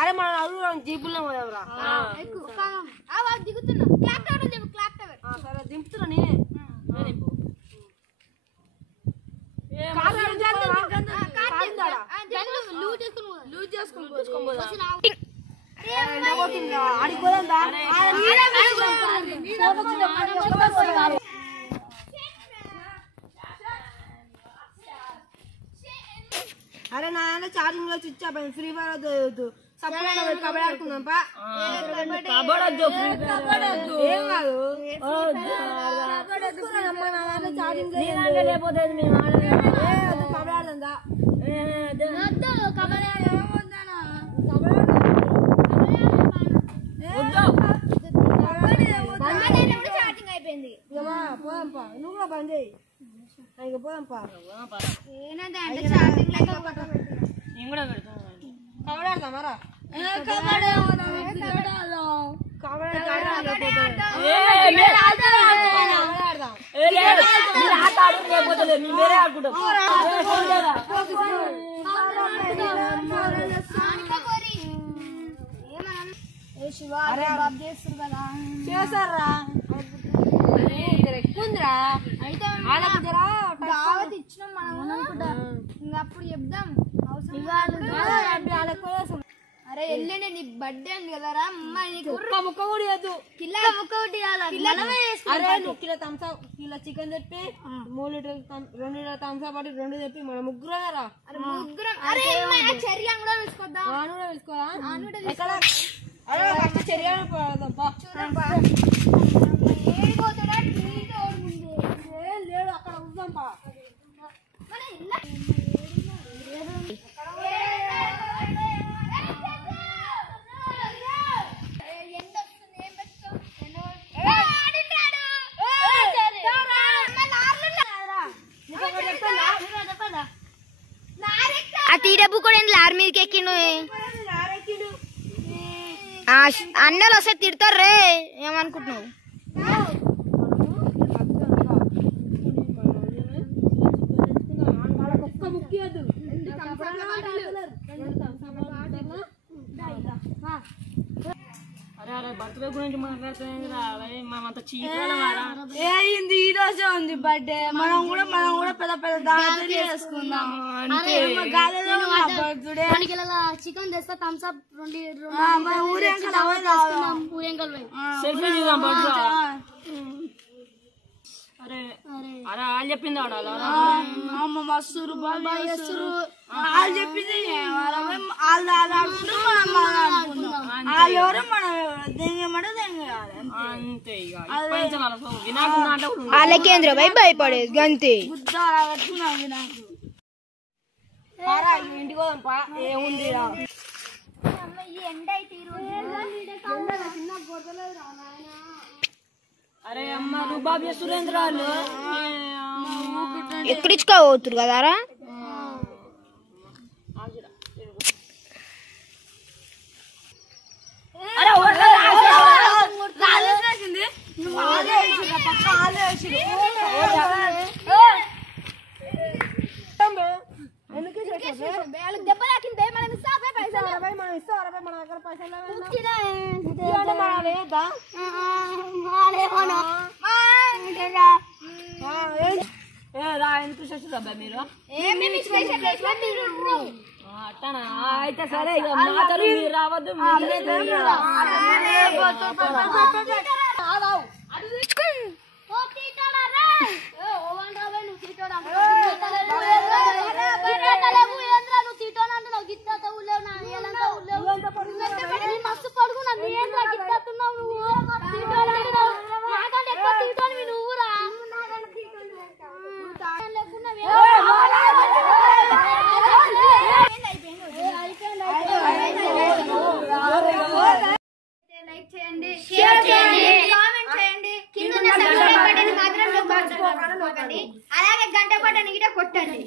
అరే మన జీపుల్లో పోదాంరా సరే దింపుతున్నా నేనే అరే నా చార్జింగ్ లో స్విచ్ ఆఫ్ ఫ్రీ ఫైర్ వద్దు సపరేట్ కబడ్డీ ఆడుకుందాం ఏం కాదు చార్జింగ్ లేకపోతే కబడ్డీ ఆడుతుందా అయిపోయింది పోదాంపా నువ్వు కూడా బంద్ చేయి ఇక పోదాంపా కబడ్డీ ఆడదామరా చేస్తారా ఎక్కువందిరా అయితే ఇచ్చినాం మనం అప్పుడు చెప్దాం అరే ఎల్లుండి నీ బర్త్డే ఉంది కదరా ముక్క కూడా ఇవ్వద్దు కిలో ముక్క అరే నువ్వు కిలో చికెన్ తెప్పి 3 లీటర్లు 2 లీటర్ల థమ్సప్ పట్టి 2 తెప్పి మన ముగ్గురు కదా చర్య కూడా తీసుకోవాలా చర్య లేడు అక్కడ ఉందాంపా ఆ తీడబ్బు కూడా లారీ మీదకి ఎక్కిండు అన్నలు వస్తే తిడతారు రే ఏమనుకుంటున్నావు బర్త్డే గురించి మాట్లాడుతుంది ఈ రోజే ఉంది బర్త్డే మనం కూడా పెద్ద పెద్ద దావతులు చేసుకుందాం చికెన్ తెస్తా థమ్స్ అప్ 2 అరే అరే వాళ్ళు చెప్పింది మస్తు వాళ్ళు చెప్పింది వాళ్ళకేంద్ర భయపడేది గంతే ఇంటికి పోదాంపా ఏముంది అరే అమ్మ రుబాబ్ సురేంద్రాలు ఎక్కడిచ్చుకోవతురు కదారా మీరు అట్టనా అయితే సరే మీరు రావద్దు మస్తు పడుకున్నా నువ్వురా లైక్ చేయండి, షేర్ చేయండి, కామెంట్ చేయండి, కింద ఉన్న సబ్స్క్రైబ్ బటన్ మాత్రం నొక్కకండి, అలాగే గంట బటన్ కూడా కొట్టండి.